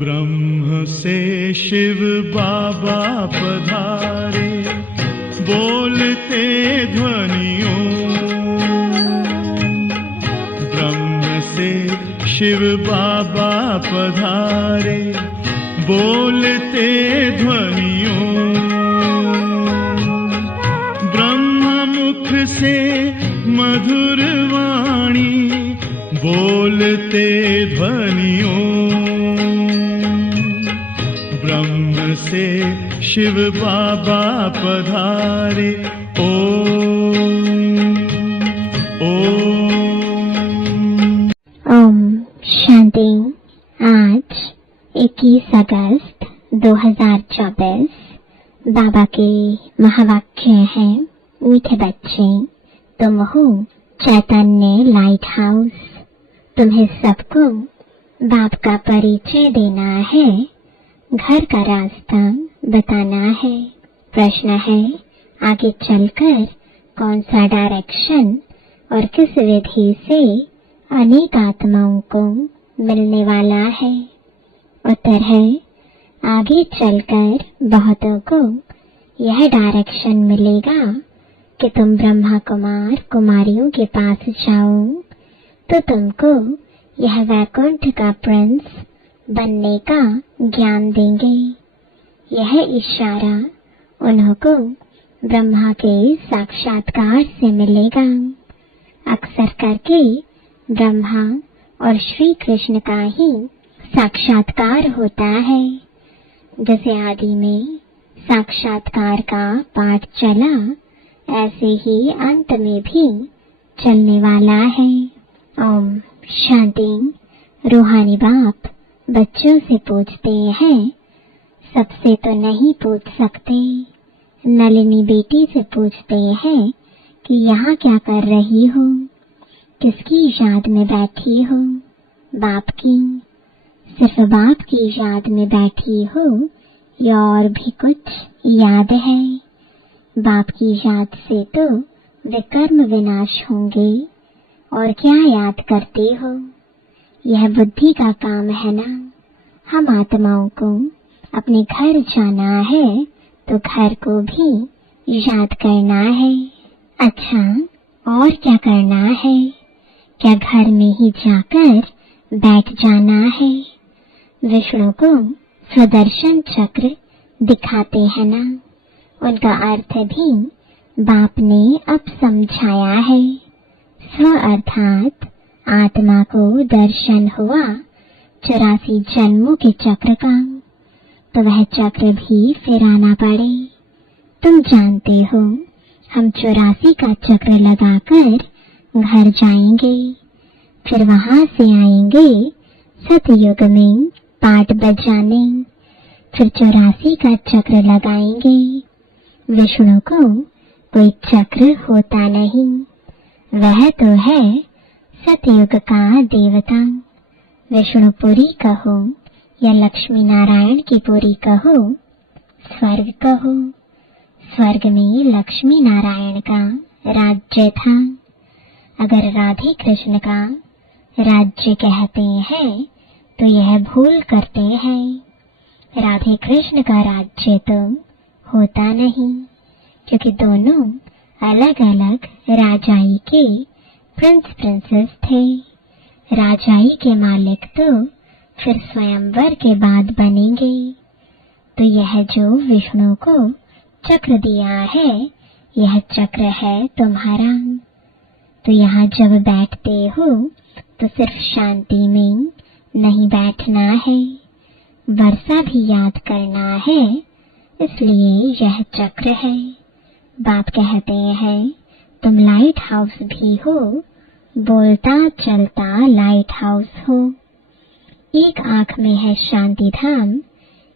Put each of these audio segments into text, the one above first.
ब्रह्म से शिव बाबा पधारे, बोलते ध्वनियों। ब्रह्म से शिव बाबा पधारे, बोलते ध्वनियों। ब्रह्म मुख से मधुर वाणी, बोलते ध्वनियों। ब्रह्म से शिव बाबा पधारे, ओम शांति। आज 21 अगस्त 2024 बाबा के महावाक्य हैं, मीठे बच्चे तुम हो चैतन्य लाइट हाउस। तुम्हें सबको बाप का परिचय देना है, घर का रास्ता बताना है। प्रश्न है, आगे चलकर कौन सा डायरेक्शन और किस विधि से अनेक आत्माओं को मिलने वाला है? उत्तर है, आगे चलकर बहुतों को यह डायरेक्शन मिलेगा कि तुम ब्रह्मा कुमार कुमारियों के पास जाओ तो तुमको यह वैकुंठ का प्रिंस बनने का ज्ञान देंगे। यह इशारा उन्हों को ब्रह्मा के साक्षात्कार से मिलेगा। अक्सर करके ब्रह्मा और श्री कृष्ण का ही साक्षात्कार होता है। जैसे आदि में साक्षात्कार का पाठ चला, ऐसे ही अंत में भी चलने वाला है। ओम शांति। रूहानी बाप बच्चों से पूछते हैं, सबसे तो नहीं पूछ सकते। नलिनी बेटी से पूछते हैं कि यहाँ क्या कर रही हो, किसकी याद में बैठी हो? बाप की। सिर्फ बाप की याद में बैठी हो या और भी कुछ याद है? बाप की याद से तो विकर्म विनाश होंगे, और क्या याद करते हो? यह बुद्धि का काम है ना। हम आत्माओं को अपने घर जाना है तो घर को भी याद करना है। अच्छा, और क्या करना है? क्या घर में ही जाकर बैठ जाना है? विष्णु को सुदर्शन चक्र दिखाते हैं ना, उनका अर्थ भी बाप ने अब समझाया है। स्व अर्थात आत्मा को दर्शन हुआ 84 जन्मों के चक्र का, तो वह चक्र भी फिर आना पड़े। तुम जानते हो, हम 84 का चक्र लगाकर घर जाएंगे, फिर वहां से आएंगे सतयुग में पाठ बजाने, फिर 84 का चक्र लगाएंगे। विष्णु को कोई चक्र होता नहीं, वह तो है सतयुग का देवता। विष्णुपुरी कहो या लक्ष्मी नारायण की पुरी कहो, स्वर्ग कहो, स्वर्ग में लक्ष्मी नारायण का राज्य था। अगर राधे कृष्ण का राज्य कहते हैं तो यह भूल करते हैं। राधे कृष्ण का राज्य तो होता नहीं, क्योंकि दोनों अलग अलग राजाई के प्रिंस प्रिंसेस थे। राजाई के मालिक तो फिर स्वयंवर के बाद बनेंगे। तो यह जो विष्णु को चक्र दिया है, यह चक्र है तुम्हारा। तो यहाँ जब बैठते हो तो सिर्फ शांति में नहीं बैठना है, वर्षा भी याद करना है, इसलिए यह चक्र है। बाप कहते हैं, तुम लाइट हाउस भी हो, बोलता चलता लाइट हाउस हो। एक आंख में है शांति धाम,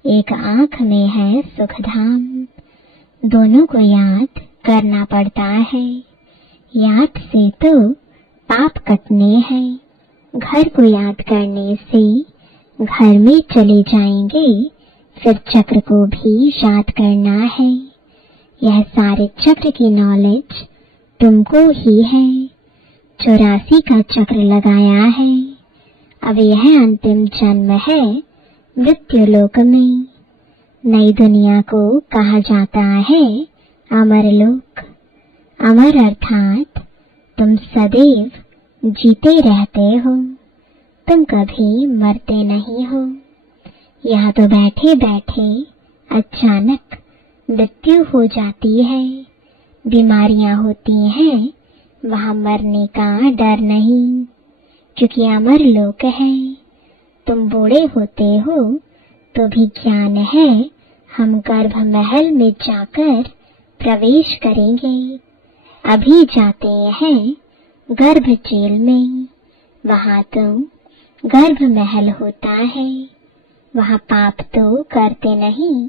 एक आंख में है सुख धाम। दोनों को याद करना पड़ता है। याद से तो पाप कटने हैं। घर को याद करने से घर में चले जाएंगे, फिर चक्र को भी याद करना है। यह सारे चक्र की नॉलेज तुमको ही है। 84 का चक्र लगाया है। अब यह अंतिम जन्म है मृत्यु लोक में। नई दुनिया को कहा जाता है अमर लोक। अमर अर्थात तुम सदैव जीते रहते हो, तुम कभी मरते नहीं हो। यहाँ तो बैठे बैठे अचानक मृत्यु हो जाती है। बीमारियां होती हैं, वहां मरने का डर नहीं, क्योंकि अमर लोक है। तुम बूढ़े होते हो तो भी ज्ञान है, हम गर्भ महल में जाकर प्रवेश करेंगे। अभी जाते हैं गर्भ जेल में, वहां तो गर्भ महल होता है। वहां पाप तो करते नहीं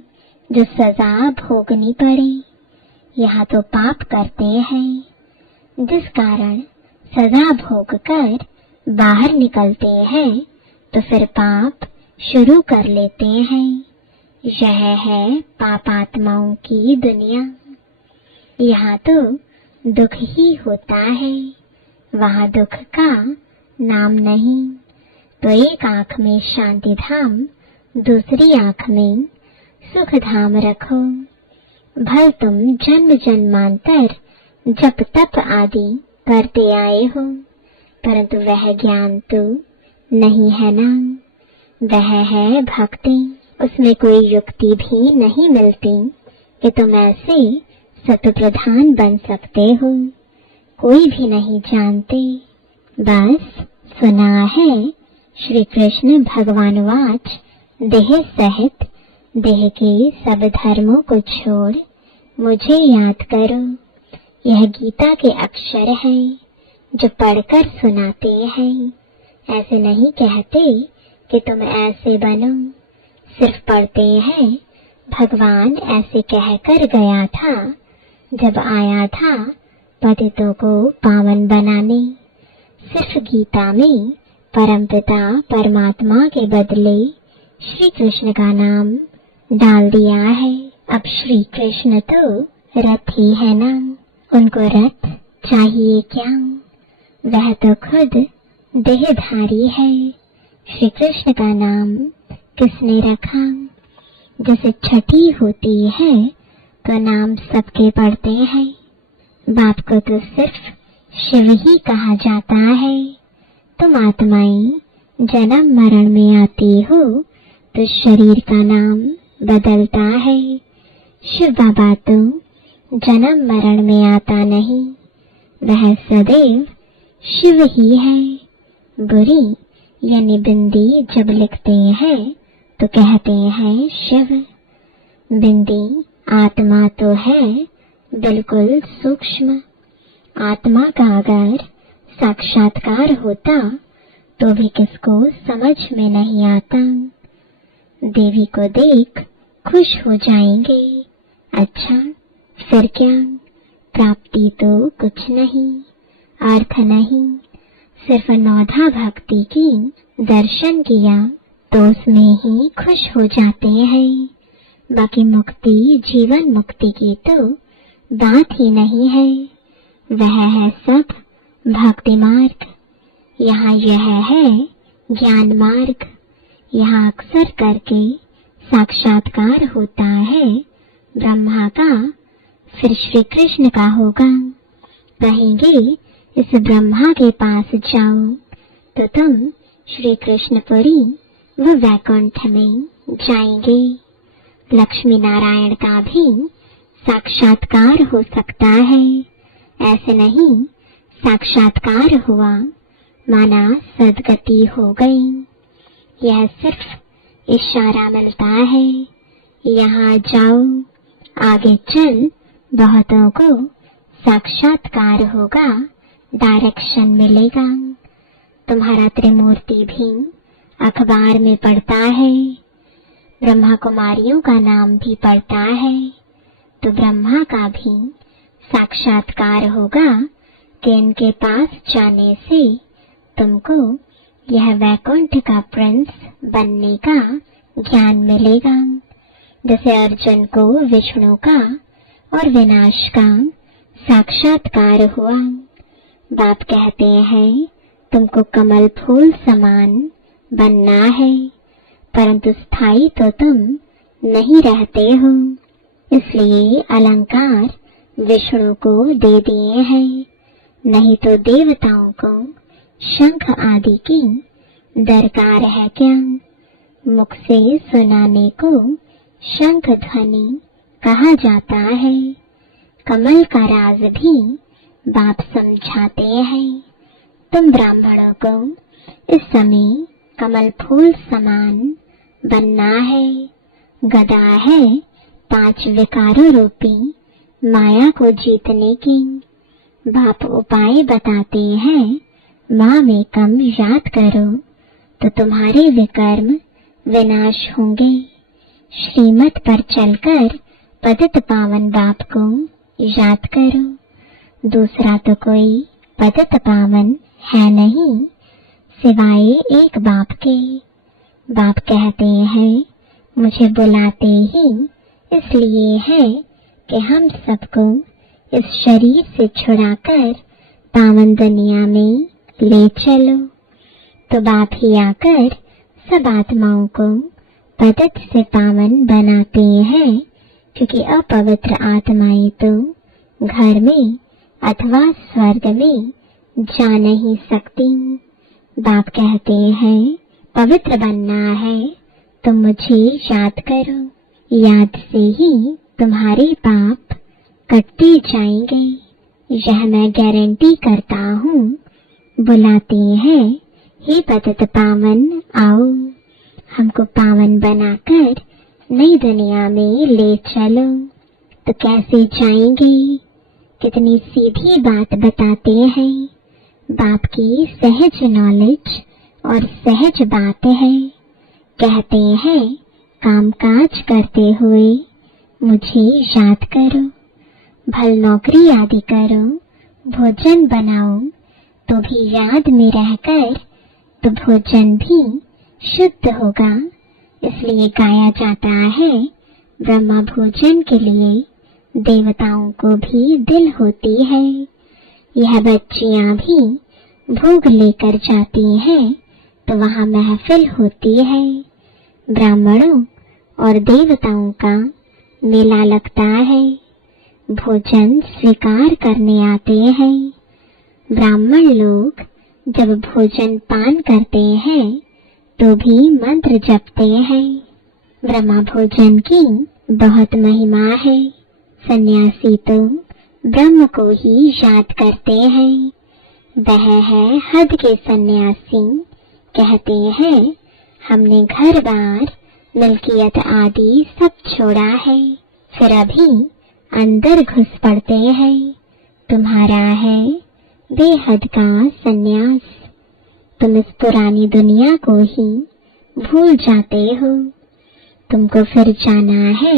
जो सजा भोगनी पड़े। यहाँ तो पाप करते हैं, जिस कारण सजा भोग कर बाहर निकलते हैं तो फिर पाप शुरू कर लेते हैं। यह है पापात्माओं की दुनिया। यहाँ तो दुख ही होता है, वहाँ दुख का नाम नहीं। तो एक आंख में शांति धाम, दूसरी आंख में सुख धाम रखो। भल तुम जन्म जन्मांतर जप तप आदि करते आए हो, परंतु वह ज्ञान तो नहीं है ना, वह है भक्ति। उसमें कोई युक्ति भी नहीं मिलती कि तुम ऐसे सत्प्रधान बन सकते हो। कोई भी नहीं जानते, बस सुना है। श्री कृष्ण भगवान वाच, देह सहित देह के सब धर्मों को छोड़ मुझे याद करो। यह गीता के अक्षर हैं जो पढ़कर सुनाते हैं। ऐसे नहीं कहते कि तुम ऐसे बनो, सिर्फ पढ़ते हैं। भगवान ऐसे कहकर गया था जब आया था पतितों को पावन बनाने। सिर्फ गीता में परमपिता परमात्मा के बदले श्री कृष्ण का नाम डाल दिया है। अब श्री कृष्ण तो रथ ही है ना, उनको रथ चाहिए क्या? वह तो खुद देहधारी है। श्री कृष्ण का नाम किसने रखा? जैसे छठी होती है तो नाम सबके पढ़ते हैं। बाप को तो सिर्फ शिव ही कहा जाता है। तुम आत्माएं जन्म मरण में आती हो तो शरीर का नाम बदलता है। शिव बाबा तो जन्म मरण में आता नहीं, वह सदैव शिव ही है। बुरी यानी बिंदी जब लिखते हैं तो कहते हैं शिव। बिंदी आत्मा तो है बिल्कुल सूक्ष्म। आत्मा का अगर साक्षात्कार होता तो भी किसको समझ में नहीं आता। देवी को देख खुश हो जाएंगे। अच्छा फिर क्या? प्राप्ति तो कुछ नहीं, अर्थ नहीं। सिर्फ नौधा भक्ति की दर्शन किया तो उसमें ही खुश हो जाते हैं। बाकी मुक्ति, जीवन मुक्ति की तो बात ही नहीं है। वह है सब भक्ति मार्ग। यहाँ यह है ज्ञान मार्ग। यहाँ अक्सर करके साक्षात्कार होता है ब्रह्मा का, फिर श्री कृष्ण का होगा। कहेंगे इस ब्रह्मा के पास जाओ तो तुम श्री कृष्णपुरी व वैकुंठ में जाएंगे। लक्ष्मी नारायण का भी साक्षात्कार हो सकता है। ऐसे नहीं साक्षात्कार हुआ माना सदगति हो गई। यह सिर्फ इशारा मिलता है, यहाँ जाओ, आगे चल। बहुतों को साक्षात्कार होगा, डायरेक्शन मिलेगा। तुम्हारा त्रिमूर्ति भी अखबार में पढ़ता है, ब्रह्मा कुमारियों का नाम भी पढ़ता है, तो ब्रह्मा का भी साक्षात्कार होगा कि इनके पास जाने से तुमको यह वैकुंठ का प्रिंस बनने का ज्ञान मिलेगा। जैसे अर्जुन को विष्णु का और विनाश का साक्षात्कार हुआ। बाप कहते हैं तुमको कमल फूल समान बनना है, परंतु स्थायी तो तुम नहीं रहते हो, इसलिए अलंकार विष्णु को दे दिए हैं। नहीं तो देवताओं को शंख आदि की दरकार है क्या? मुख से सुनाने को शंख ध्वनि कहा जाता है। कमल का राज भी बाप समझाते हैं। तुम ब्राह्मणों को इस समय कमल फूल समान बनना है। गदा है 5 विकारों रूपी माया को जीतने की। बाप उपाय बताते हैं, माँ में कम याद करो तो तुम्हारे विकर्म विनाश होंगे। श्रीमत पर चलकर पतित पावन बाप को याद करो। दूसरा तो कोई पतित पावन है नहीं सिवाय एक बाप के। बाप कहते हैं मुझे बुलाते ही इसलिए है कि हम सबको इस शरीर से छुड़ाकर पावन दुनिया में ले चलो। तो बाप ही आकर सब आत्माओं को पतित से पावन बनाते हैं, क्योंकि अपवित्र आत्माएं तो घर में अथवा स्वर्ग में जा नहीं सकती। बाप कहते हैं पवित्र बनना है तो मुझे याद करो। याद से ही तुम्हारे पाप कटते जाएंगे, यह मैं गारंटी करता हूँ। बुलाते हैं हे पतित पावन आओ, हमको पावन बनाकर नई दुनिया में ले चलो। तो कैसे जाएंगे? कितनी सीधी बात बताते हैं। बाप की सहज नॉलेज और सहज बात है। कहते हैं कामकाज करते हुए मुझे याद करो। भल नौकरी आदि करो, भोजन बनाओ, तो भी याद में रहकर तो भोजन भी शुद्ध होगा। इसलिए गाया जाता है ब्रह्मा भोजन के लिए देवताओं को भी दिल होती है। यह बच्चियां भी भोग लेकर जाती हैं तो वहाँ महफिल होती है। ब्राह्मणों और देवताओं का मेला लगता है। भोजन स्वीकार करने आते हैं। ब्राह्मण लोग जब भोजन पान करते हैं तो भी मंत्र जपते हैं। ब्रह्मा भोजन की बहुत महिमा है। सन्यासी तो ब्रह्म को ही याद करते हैं। वह है हद के सन्यासी। कहते हैं हमने घर बार मिल्कियत आदि सब छोड़ा है, फिर अभी अंदर घुस पड़ते हैं। तुम्हारा है बेहद का सन्यास। तुम इस पुरानी दुनिया को ही भूल जाते हो। तुमको फिर जाना है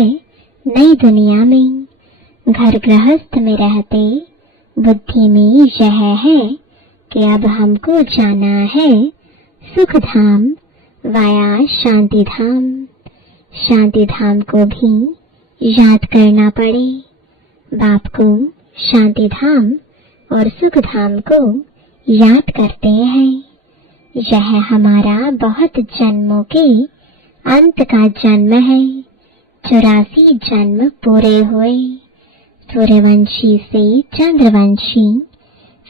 नई दुनिया में। घर गृहस्थ में रहते बुद्धि में यह है कि अब हमको जाना है सुख धाम वाया शांति धाम। शांति धाम को भी याद करना पड़े। बाप को शांति धाम और सुख धाम को याद करते हैं। यह हमारा बहुत जन्मों के अंत का जन्म है। 84 जन्म पूरे हुए। सूर्यवंशी से चंद्रवंशी,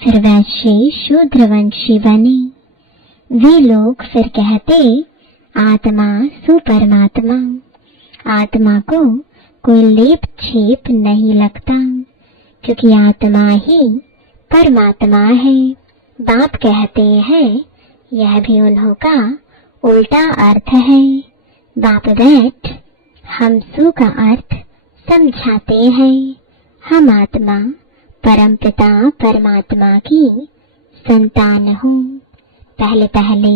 फिर वैश्य शूद्रवंशी बने। वे लोग फिर कहते आत्मा सुपरमात्मा। आत्मा को कोई लेप छेप नहीं लगता, क्योंकि आत्मा ही परमात्मा है। बाप कहते हैं यह भी उन्हों का उल्टा अर्थ है। बाप बैठ हम सु का अर्थ समझाते हैं। हम आत्मा परमपिता परमात्मा की संतान हूँ। पहले पहले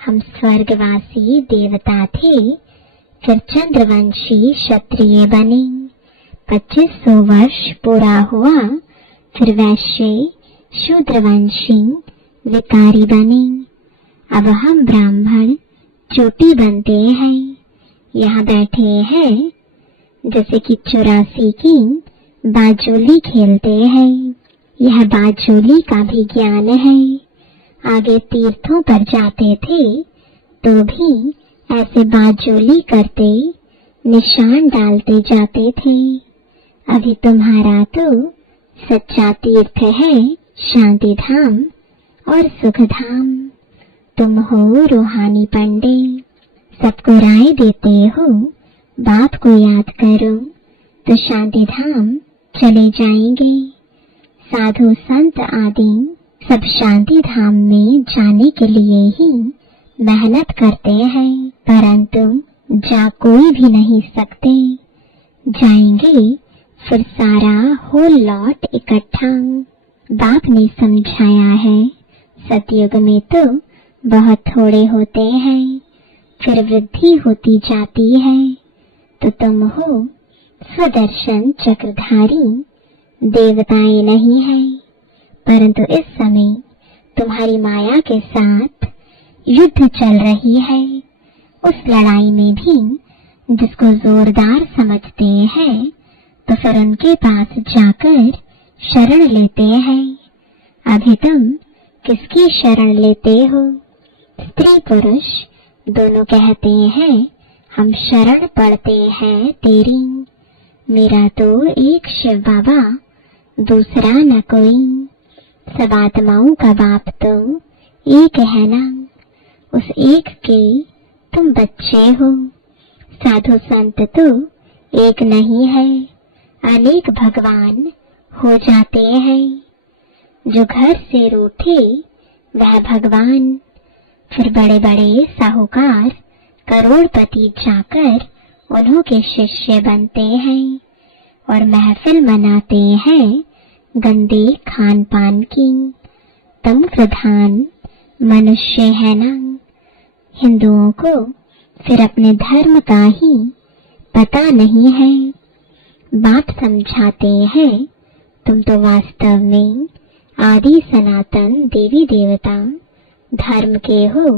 हम स्वर्गवासी देवता थे, फिर चंद्रवंशी क्षत्रिय बने, 2500 वर्ष पूरा हुआ, फिर वैश्य शूद्रवंशी विकारी बने। अब हम ब्राह्मण चोटी बनते हैं, यहाँ बैठे हैं जैसे कि 84 की बाजोली खेलते हैं। यह बाजोली का भी ज्ञान है। आगे तीर्थों पर जाते थे तो भी ऐसे बाजोली करते, निशान डालते जाते थे। अभी तुम्हारा तो सच्चा तीर्थ है शांति धाम और सुख धाम। तुम हो रूहानी पंडित, सबको राय देते हो बाप को याद करो तो शांति धाम चले जाएंगे। साधु संत आदि सब शांति धाम में जाने के लिए ही मेहनत करते हैं, परंतु जा कोई भी नहीं सकते। जाएंगे फिर सारा होल लॉट इकट्ठा। बाप ने समझाया है सतयुग में तो बहुत थोड़े होते हैं, फिर वृद्धि होती जाती है। तो तुम हो स्वदर्शन चक्रधारी, देवताएं नहीं है, परंतु इस समय तुम्हारी माया के साथ युद्ध चल रही है। उस लड़ाई में भी जिसको जोरदार समझते हैं तो फिर उनके पास जाकर शरण लेते हैं। अभी तुम किसकी शरण लेते हो? स्त्री पुरुष दोनों कहते हैं हम शरण पड़ते हैं तेरी। मेरा तो एक शिव बाबा, दूसरा न कोई। सब आत्माओं का बाप तो एक है ना, उस एक के तुम बच्चे हो। साधु संत तो एक नहीं है, अनेक भगवान हो जाते हैं। जो घर से रूठे वह भगवान, फिर बड़े बड़े साहूकार करोड़पति जाकर उन्हों के शिष्य बनते हैं और महफिल मनाते हैं गंदे खान पान की। तुम प्रधान मनुष्य है ना। हिंदुओं को फिर अपने धर्म का ही पता नहीं है। बाप समझाते हैं तुम तो वास्तव में आदि सनातन देवी देवता धर्म के हो,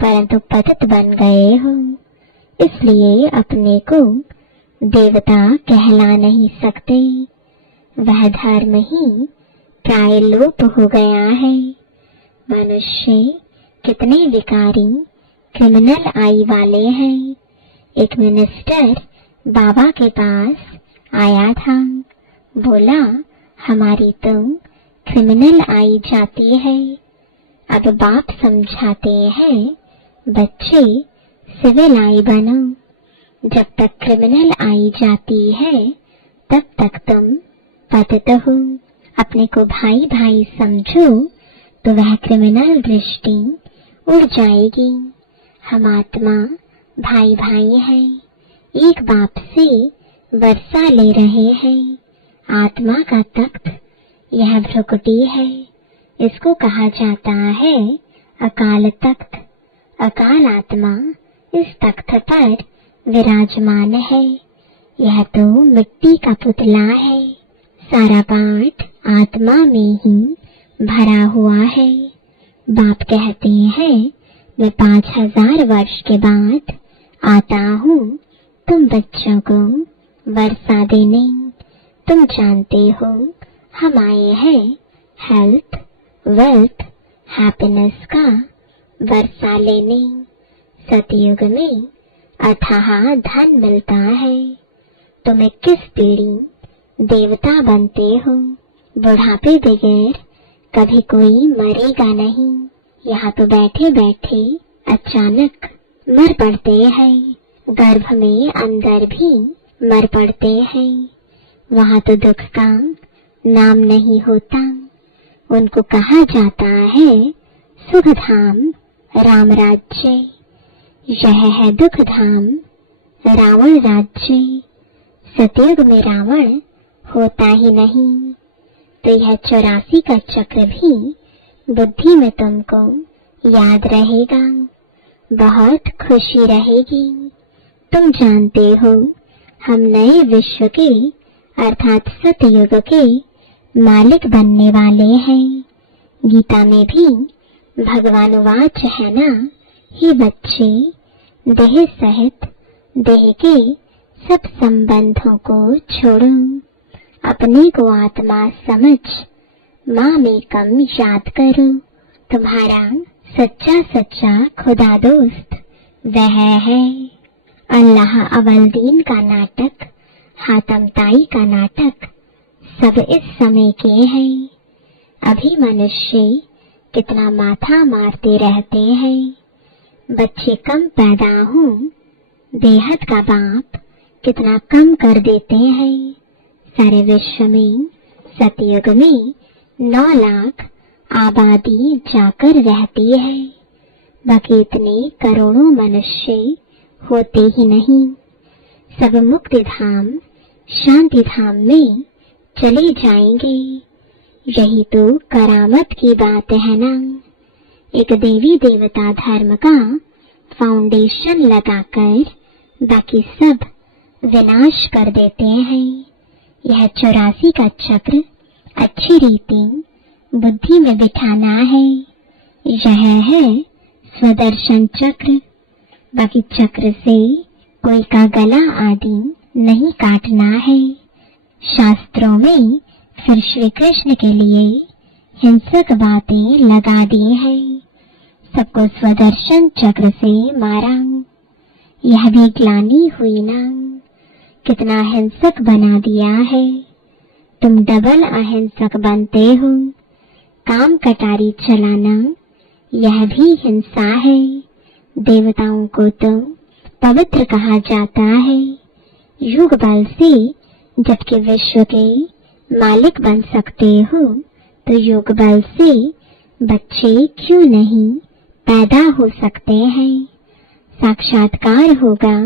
परंतु पतित बन गए हो, इसलिए अपने को देवता कहला नहीं सकते। वह धर्म ही प्राय लोप हो गया है। मनुष्य कितने विकारी क्रिमिनल आई वाले हैं। एक मिनिस्टर बाबा के पास आया था, बोला हमारी तो क्रिमिनल आई जाती है। अब बाप समझाते हैं बच्चे सिविल आई बनो। जब तक क्रिमिनल आई जाती है तब तक तुम पतित हो। अपने को भाई भाई समझो तो वह क्रिमिनल दृष्टि उड़ जाएगी। हम आत्मा भाई भाई हैं, एक बाप से वर्षा ले रहे हैं। आत्मा का तख्त यह भ्रुकुटी है, इसको कहा जाता है अकाल तख्त। अकाल आत्मा इस तख्त पर विराजमान है। यह तो मिट्टी का पुतला है, सारा पाठ आत्मा में ही भरा हुआ है। बाप कहते हैं मैं 5000 वर्ष के बाद आता हूँ तुम बच्चों को वर्षा देने। तुम जानते हो हम आए हैं हेल्थ, वेल्थ, हैप्पीनेस का वर्षा लेने। सतयुग में अथाह धन मिलता है। तुम 21 पीढ़ी देवता बनते हो। बुढ़ापे बगैर कभी कोई मरेगा नहीं। यहाँ तो बैठे बैठे अचानक मर पड़ते हैं, गर्भ में अंदर भी मर पड़ते हैं। वहाँ तो दुख का नाम नहीं होता। उनको कहा जाता है सुख धाम, राम राज्य। यह है दुख धाम, रावण राज्य। सतयुग में रावण होता ही नहीं। तो यह 84 का चक्र भी बुद्धि में तुमको याद रहेगा। बहुत खुशी रहेगी। तुम जानते हो हम नए विश्व के अर्थात सतयुग के मालिक बनने वाले हैं। गीता में भी भगवान वाच है ना, हे बच्चे, देह सहित देह के सब संबंधों को छोड़ो, अपने को आत्मा समझ माँ में कम याद करो। तुम्हारा सच्चा सच्चा खुदा दोस्त वह है। अल्लाह अवल दीन का नाटक, हातम ताई का नाटक सब इस समय के हैं। अभी मनुष्य कितना माथा मारते रहते हैं। बच्चे कम पैदा हों, बेहद का बाप कितना कम कर देते हैं। सारे विश्व में सतयुग में 9 लाख आबादी जाकर रहती है, बाकी इतने करोड़ों मनुष्य होते ही नहीं। सब मुक्ति धाम शांति धाम में चले जाएंगे। यही तो करामत की बात है ना। एक देवी देवता धर्म का फाउंडेशन लगाकर बाकी सब विनाश कर देते हैं। यह 84 का चक्र अच्छी रीति बुद्धि में बिठाना है। यह है स्वदर्शन चक्र। बाकी चक्र से कोई का गला आदि नहीं काटना है। शास्त्रों में फिर श्री कृष्ण के लिए हिंसक बातें लगा दी हैं। सबको स्वदर्शन चक्र से मारा। यह भी ग्लानि हुई ना, कितना हिंसक बना दिया है। तुम डबल अहिंसक बनते हो। काम कटारी चलाना यह भी हिंसा है। देवताओं को तो पवित्र कहा जाता है। युग बल से जबकि विश्व के मालिक बन सकते हो, तो योग बल से बच्चे क्यों नहीं पैदा हो सकते हैं। साक्षात्कार होगा,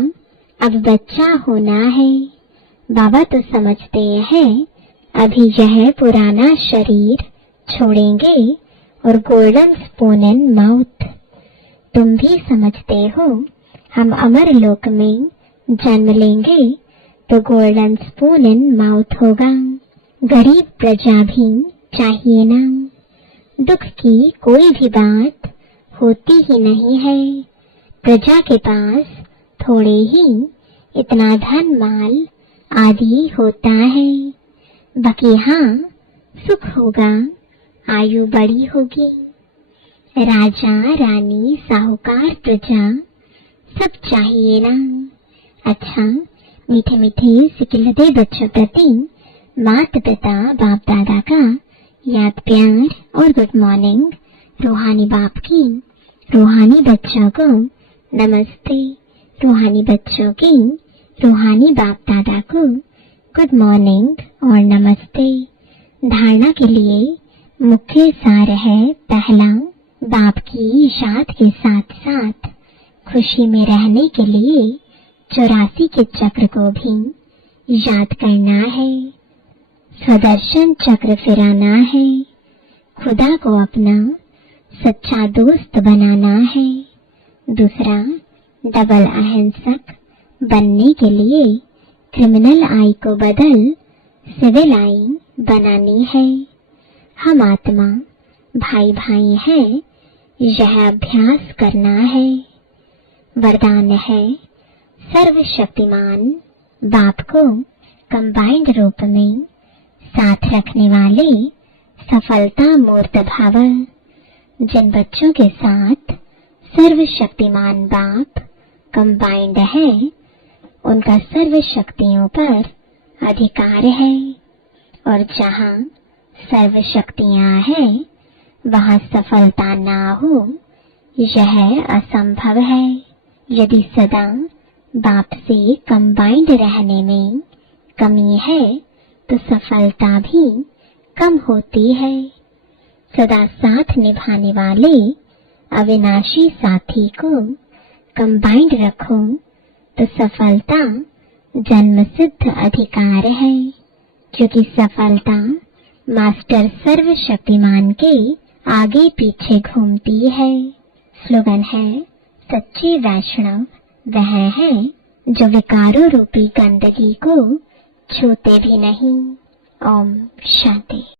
अब बच्चा होना है। बाबा तो समझते हैं अभी यह पुराना शरीर छोड़ेंगे और गोल्डन स्पून इन माउथ। तुम भी समझते हो हम अमर लोक में जन्म लेंगे तो गोल्डन स्पून इन माउथ होगा। गरीब प्रजा भी चाहिए ना। दुख की कोई भी बात होती ही नहीं है। प्रजा के पास थोड़े ही इतना धन माल आदि होता है। बाकी हाँ, सुख होगा, आयु बड़ी होगी। राजा रानी साहूकार प्रजा सब चाहिए ना। अच्छा, मीठे मीठे सिकिलते बच्चों प्रति माता पिता बाप दादा का याद प्यार और गुड मॉर्निंग। रूहानी बाप की रूहानी बच्चों को नमस्ते। रूहानी बच्चों की रूहानी बाप दादा को गुड मॉर्निंग और नमस्ते। धारणा के लिए मुख्य सार है पहला, बाप की याद के साथ साथ खुशी में रहने के लिए 84 के चक्र को भी याद करना है। स्वदर्शन चक्र फिराना है। खुदा को अपना सच्चा दोस्त बनाना है। दूसरा, डबल अहिंसक बनने के लिए क्रिमिनल आई को बदल सिविल आई बनानी है। हम आत्मा भाई भाई हैं, यह अभ्यास करना है। वरदान है सर्वशक्तिमान बाप को कंबाइंड रूप में साथ रखने वाले सफलता मूर्त भाव। जिन बच्चों के साथ सर्वशक्तिमान बाप कंबाइंड है, उनका सर्व शक्तियों पर अधिकार है। और जहाँ सर्व शक्तियाँ हैं, वहाँ सफलता ना हो, यह असंभव है। यदि सदा बाप से कंबाइंड रहने में कमी है, तो सफलता भी कम होती है। सदा साथ निभाने वाले अविनाशी साथी को कंबाइंड रखो तो सफलता जन्म सिद्ध अधिकार है, क्योंकि सफलता मास्टर सर्वशक्तिमान के आगे पीछे घूमती है। स्लोगन है सच्चे वैष्णव वह है जो विकारों रूपी गंदगी को छूते भी नहीं। ओम शांति।